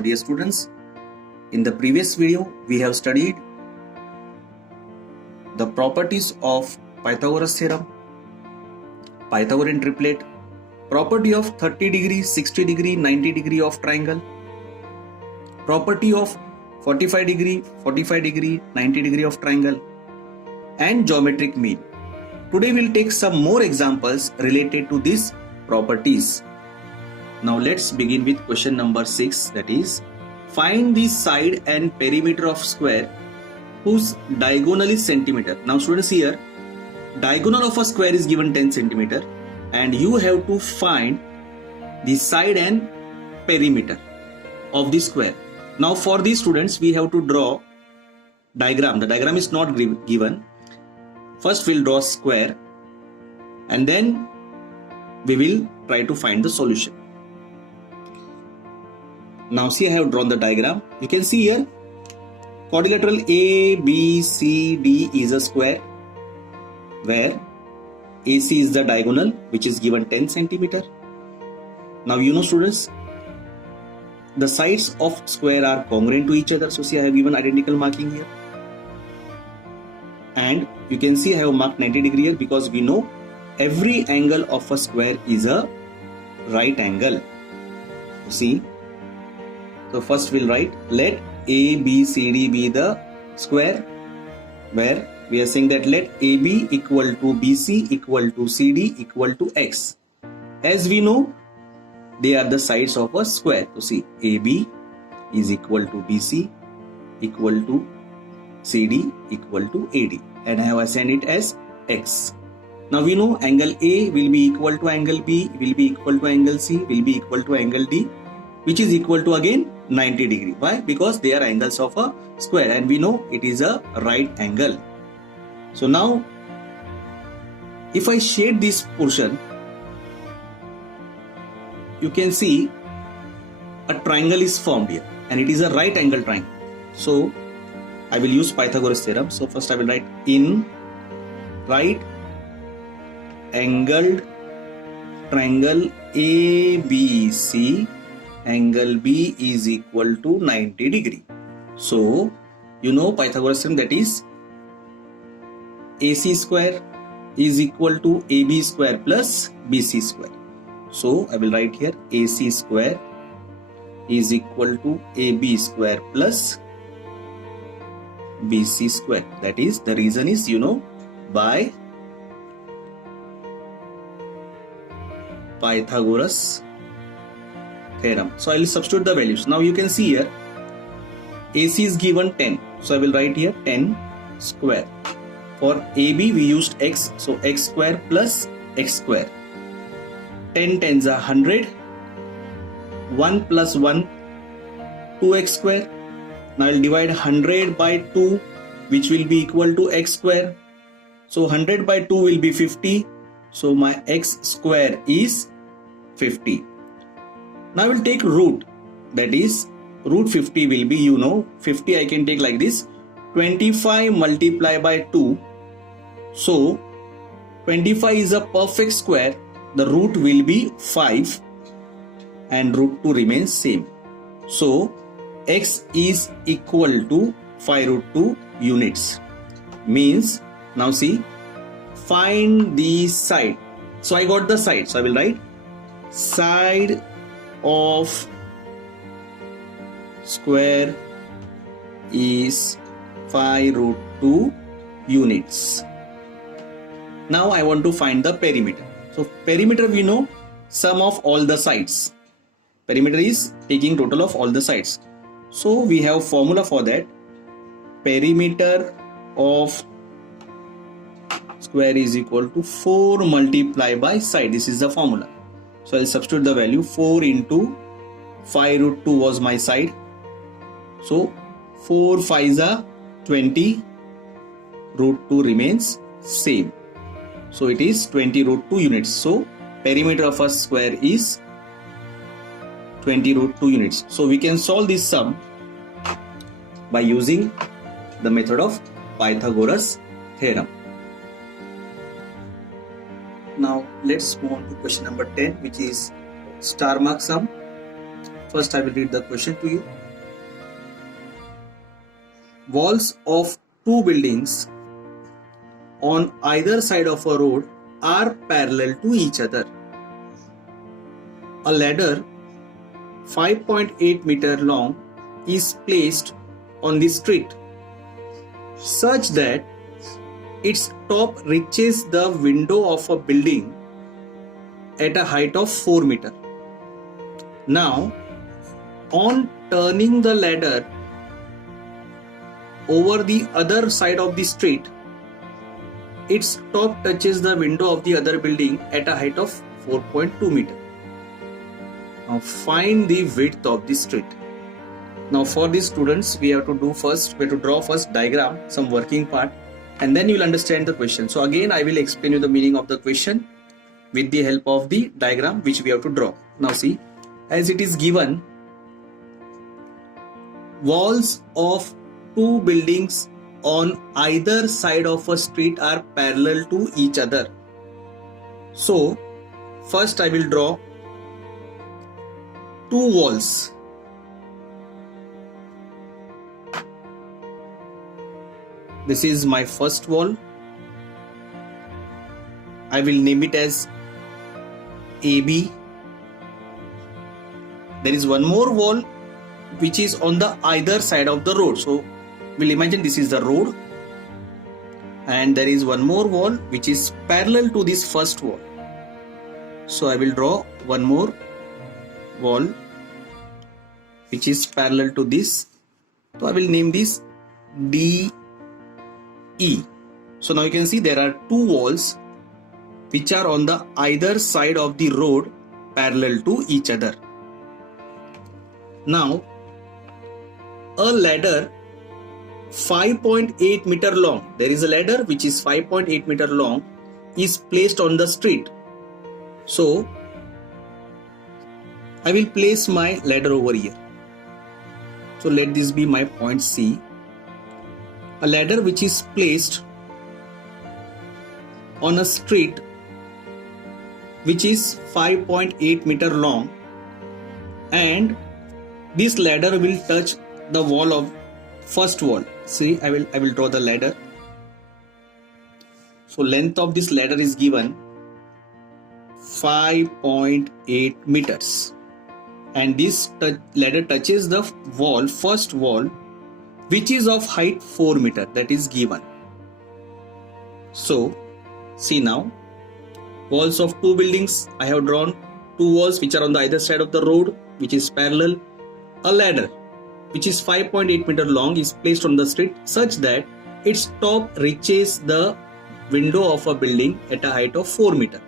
Now dear students, in the previous video we have studied the properties of Pythagoras theorem, Pythagorean triplet, property of 30 degree, 60 degree, 90 degree of triangle, property of 45 degree, 90 degree of triangle, and geometric mean. Today we'll take some more examples related to these properties. Now let's begin with question number 6, that is, find the side and perimeter of square whose diagonal is centimeter. Now students, here diagonal of a square is given 10 centimeter and you have to find the side and perimeter of the square. Now for these students we have to draw diagram. The diagram is not given. First we'll draw square and then we will try to find the solution. Now see, I have drawn the diagram. You can see here quadrilateral ABCD is a square where AC is the diagonal which is given 10 centimeter. Now you know students, the sides of square are congruent to each other. So see, I have given identical marking here. And you can see I have marked 90 degree here because we know every angle of a square is a right angle. See, so first we'll write, let ABCD be the square, where we are saying that let AB equal to BC equal to CD equal to X. As we know, they are the sides of a square. So see, AB is equal to BC equal to CD equal to AD, and I have assigned it as X. Now we know angle A will be equal to angle B, will be equal to angle C, will be equal to angle D, which is equal to again 90 degree. Why? Because they are angles of a square and we know it is a right angle. So now if I shade this portion, you can see a triangle is formed here and it is a right angle triangle. So I will use Pythagoras theorem. So first I will write, in right angled triangle ABC, angle B is equal to 90 degree. So you know Pythagoras theorem, that is AC square is equal to AB square plus BC square. So I will write here AC square is equal to AB square plus BC square. That is, the reason is, you know, by Pythagoras theorem. So I will substitute the values. Now you can see here AC is given 10. So I will write here 10 square. For AB we used X. So X square plus X square. 10 tens are 100. 1 plus 1, 2x square. Now I will divide 100 by 2, which will be equal to X square. So 100 by 2 will be 50. So my X square is 50. Now I will take root, that is root 50 will be, you know, 50 I can take like this, 25 multiplied by 2. So 25 is a perfect square, the root will be 5 and root 2 remains same. So X is equal to 5 root 2 units. Means, now see, find the side. So I got the side. So I will write side of square is 5 root 2 units. Now I want to find the perimeter. So perimeter we know sum of all the sides. Perimeter is taking total of all the sides. So we have formula for that. Perimeter of square is equal to 4 multiplied by side. This is the formula. So I'll substitute the value. 4 into 5 root 2 was my side. So 4 5s are 20. Root 2 remains same. So it is 20 root 2 units. So perimeter of a square is 20 root 2 units. So we can solve this sum by using the method of Pythagoras theorem. Now let's move on to question number 10, which is star mark sum. First, I will read the question to you. Walls of two buildings on either side of a road are parallel to each other. A ladder 5.8 meter long is placed on the street such that its top reaches the window of a building at a height of 4 meter. Now, on turning the ladder over the other side of the street, its top touches the window of the other building at a height of 4.2 meter. Now find the width of the street. Now for these students, we have to draw first diagram, some working part, and then you will understand the question. So again, I will explain you the meaning of the question with the help of the diagram which we have to draw. Now see, as it is given, walls of two buildings on either side of a street are parallel to each other. So first I will draw two walls. This is my first wall. I will name it as AB. There is one more wall which is on the either side of the road. So we'll imagine this is the road, and there is one more wall which is parallel to this first wall. So I will draw one more wall which is parallel to this. So I will name this DE. So now you can see there are two walls which are on the either side of the road parallel to each other. Now a ladder 5.8 meter long, there is a ladder which is 5.8 meter long, is placed on the street. So I will place my ladder over here. So let this be my point C. A ladder which is placed on a street which is 5.8 meter long, and this ladder will touch the wall of first wall. See, I will draw the ladder. So length of this ladder is given 5.8 meters, and this ladder touches the wall, first wall, which is of height 4 meter, that is given. So see now, walls of two buildings, I have drawn two walls which are on the either side of the road which is parallel. A ladder which is 5.8 meter long is placed on the street such that its top reaches the window of a building at a height of 4 meter.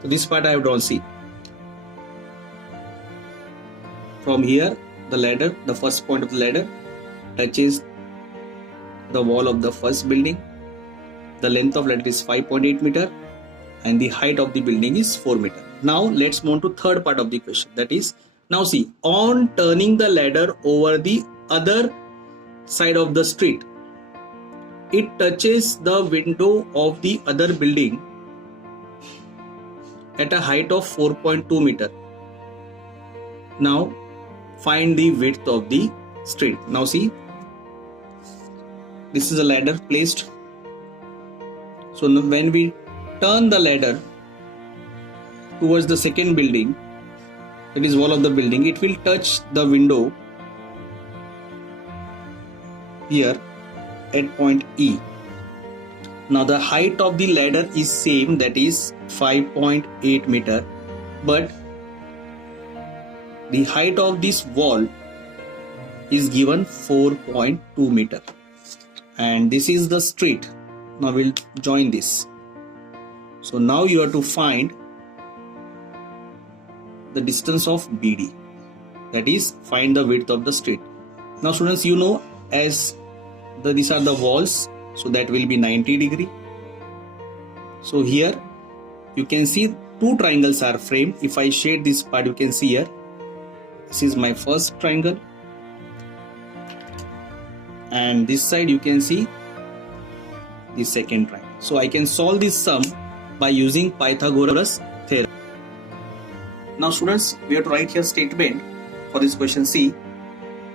So this part I have drawn. See, from here the ladder, the first point of the ladder touches the wall of the first building. The length of ladder is 5.8 meter and the height of the building is 4 meter. Now let's move to third part of the question, that is, now see, on turning the ladder over the other side of the street, it touches the window of the other building at a height of 4.2 meter. Now find the width of the street. Now see, this is a ladder placed. So when we turn the ladder towards the second building, that is wall of the building, it will touch the window here at point E. Now the height of the ladder is same, that is 5.8 meter, but the height of this wall is given 4.2 meter, and this is the street. Now we'll join this. So now you have to find the distance of BD, that is, find the width of the street. Now students, you know, as these are the walls, so that will be 90 degree. So here you can see two triangles are framed. If I shade this part, you can see here, this is my first triangle, and this side you can see the second triangle. So I can solve this sum by using Pythagoras theorem. Now students, we have to write here statement for this question. See,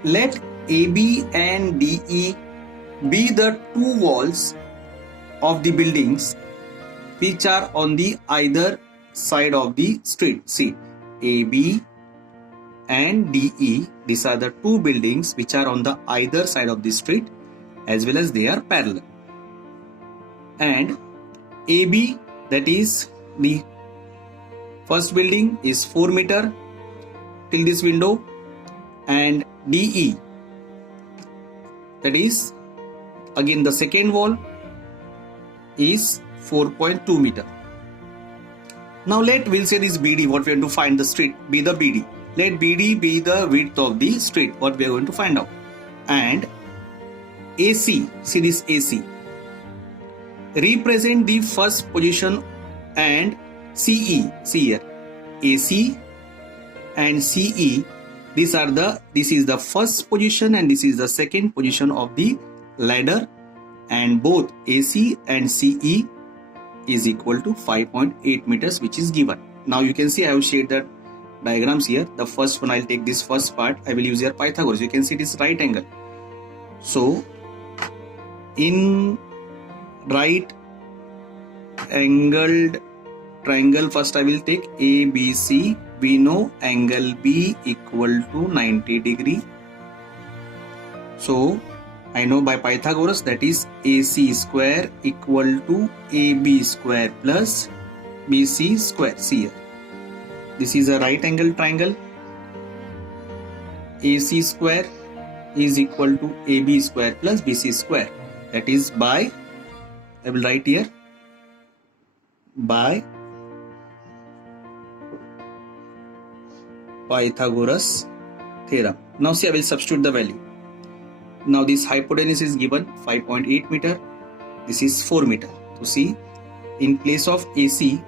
let AB and DE be the two walls of the buildings which are on the either side of the street. See, AB and DE, these are the two buildings which are on the either side of the street, as well as they are parallel. And AB, that is the first building, is 4 meter till this window, and DE, that is again the second wall, is 4.2 meter. Now we'll say this BD, what we are going to find the street, be the BD. Let BD be the width of the street, what we are going to find out. And AC, see this AC, represent the first position, and CE, see here, AC and CE, this is the first position and this is the second position of the ladder, and both AC and CE is equal to 5.8 meters, which is given. Now you can see I have shaded the diagrams here. The first one, I'll take this first part, I will use here Pythagoras. You can see this right angle. So in right angled triangle, first I will take ABC. We know angle B equal to 90 degree. So I know by Pythagoras, that is AC square equal to AB square plus BC square. See here, this is a right angle triangle. AC square is equal to AB square plus BC square. That is by, I will write here, by Pythagoras theorem. Now see, I will substitute the value. Now this hypotenuse is given 5.8 meter. This is 4 meter. So see, in place of AC,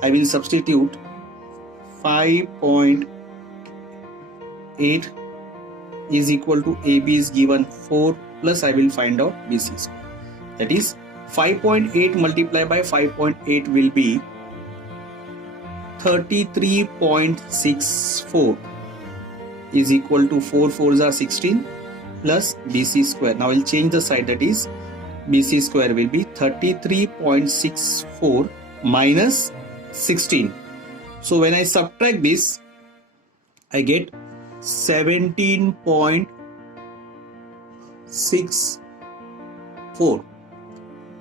I will substitute 5.8 is equal to AB is given 4 plus I will find out BC square. That is 5.8 multiplied by 5.8 will be 33.64 is equal to 4 4s are 16 plus BC square. Now I will change the side, that is BC square will be 33.64 minus 16. So when I subtract this, I get 17.64.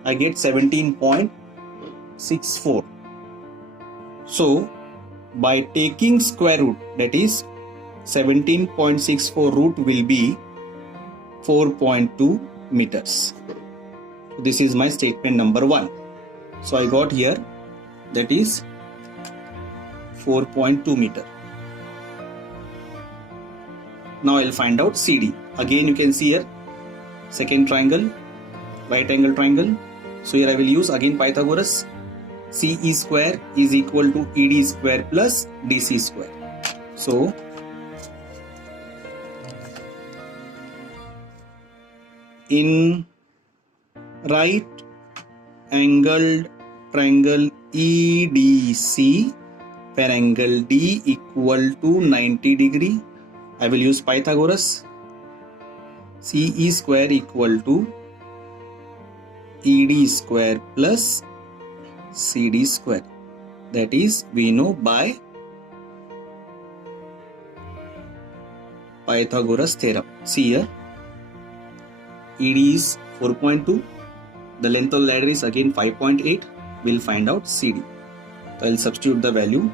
I get 17.64. So by taking square root, that is 17.64 root will be 4.2 meters. So this is my statement number 1. So I got here, that is 4.2 meter. Now I'll find out CD. Again you can see here, second triangle, right angle triangle. So here I will use again Pythagoras. CE square is equal to ED square plus DC square. So in right angled triangle EDC, where angle D equal to 90 degree, I will use Pythagoras. CE square equal to ED square plus CD square. That is, we know by Pythagoras theorem. See here, ED is 4.2, the length of the ladder is again 5.8. We'll find out CD. So I'll substitute the value.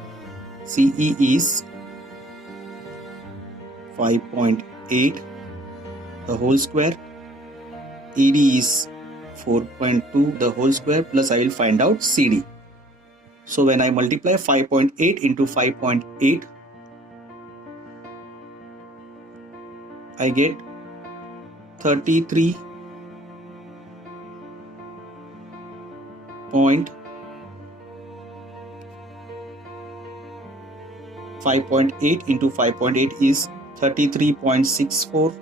CE is 5.8 the whole square, ED is 4.2 the whole square, plus I will find out CD. So when I multiply 5.8 into 5.8, I get 5.8 into 5.8 is 33.64.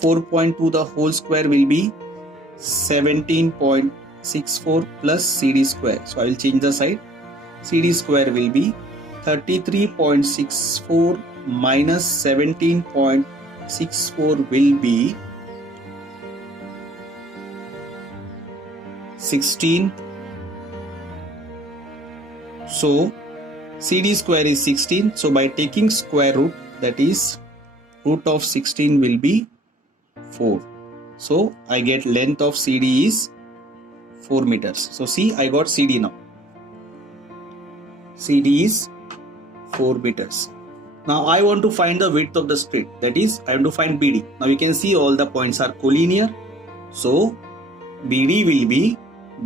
4.2 the whole square will be 17.64 plus CD square. So I will change the side. CD square will be 33.64 minus 17.64 will be 16. So CD square is 16. So by taking square root, that is root of 16 will be 4. So I get length of CD is 4 meters. So see, I got CD now. CD is 4 meters. Now I want to find the width of the straight. That is, I want to find BD. Now you can see all the points are collinear. So BD will be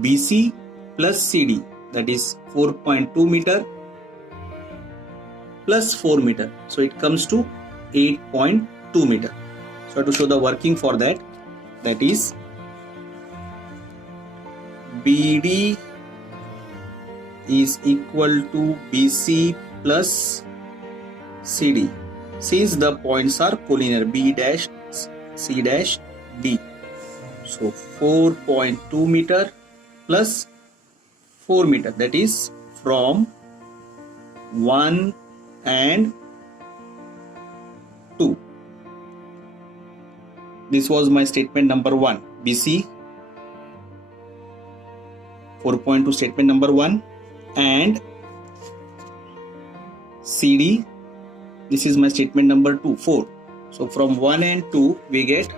BC plus CD. That is 4.2 meter plus 4 meter. So it comes to 8.2 meter. So to show the working for that, that is BD is equal to BC plus CD. Since the points are collinear, B dash C dash D. So 4.2 meter plus 4 meter, that is from 1 and 2. This was my statement number 1. BC 4.2 statement number 1, and CD, this is my statement number 2, 4. So from 1 and 2 we get,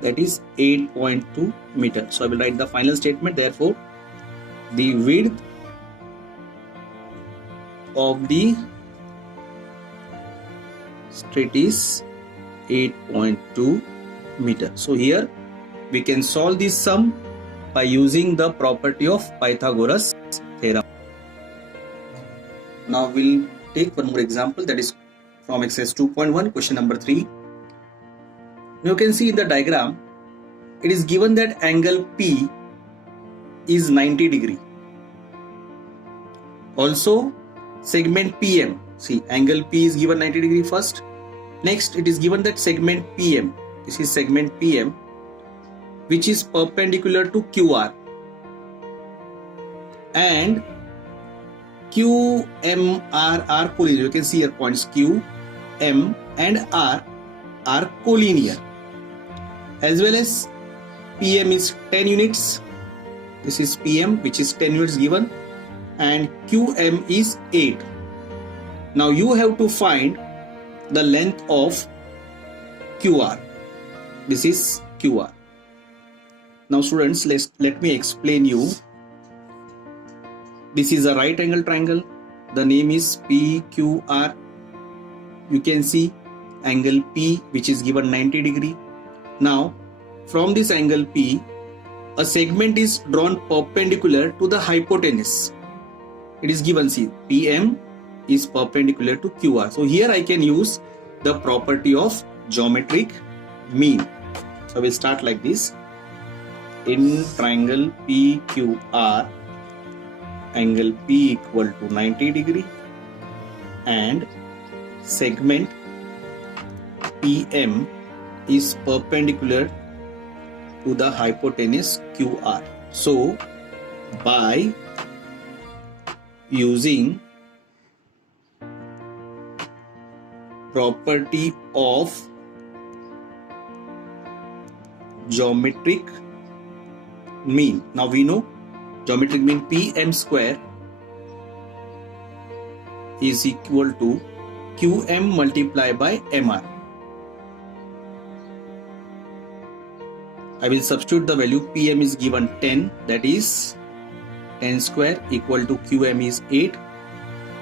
that is 8.2 meter. So I will write the final statement. Therefore the width of the straight is 8.2 meter. So here we can solve this sum by using the property of Pythagoras theorem. Now we'll take one more example, that is from exercise 2.1, question number 3. You can see in the diagram, it is given that angle P is 90 degree. Also segment PM, see angle P is given 90 degree first. Next it is given that segment PM, this is segment PM, which is perpendicular to QR, and QMR are collinear. You can see here points Q, M and R are collinear, as well as PM is 10 units. This is PM, which is 10 units given, and QM is 8. Now you have to find the length of QR. This is QR. Now students, let me explain you. This is a right angle triangle. The name is PQR. You can see angle P, which is given 90 degree. Now from this angle P, a segment is drawn perpendicular to the hypotenuse. It is given, see, PM is perpendicular to QR. So here I can use the property of geometric mean. So we'll start like this. In triangle PQR, angle P equal to 90 degree and segment PM is perpendicular to the hypotenuse QR. So by using property of geometric mean. Now we know geometric mean PM square is equal to QM multiplied by MR. I will substitute the value. PM is given 10, that is 10 square equal to QM is 8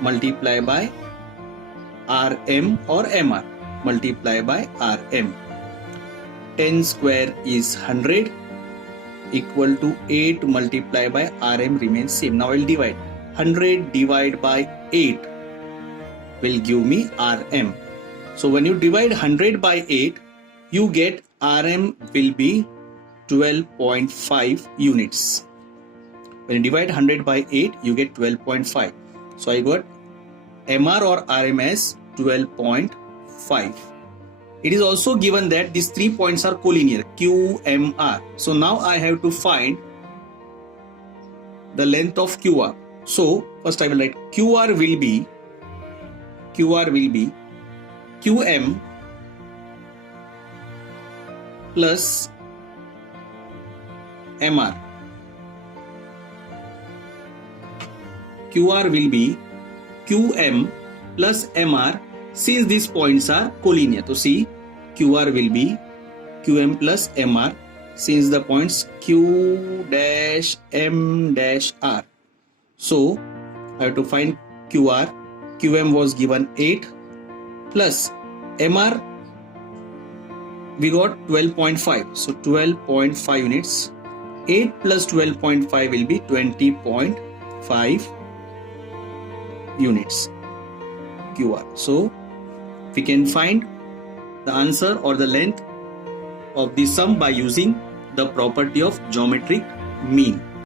multiplied by RM or MR multiplied by RM. 10 square is 100 equal to 8 multiplied by RM remains same. Now I will divide. 100 divided by 8 will give me RM. So when you divide 100 by 8, you get RM will be 12.5 units. When you divide 100 by 8, you get 12.5. So I got MR or RM as 12.5. It is also given that these 3 points are collinear, QMR. So now I have to find the length of QR. So first I will write QR will be QM plus MR. QR will be QM plus MR since these points are collinear. So see, QR will be QM plus MR since the points Q dash M dash R. So I have to find QR. QM was given 8 plus MR we got 12.5. So 12.5 units. 8 plus 12.5 will be 20.5 units QR. So we can find the answer or the length of the sum by using the property of geometric mean.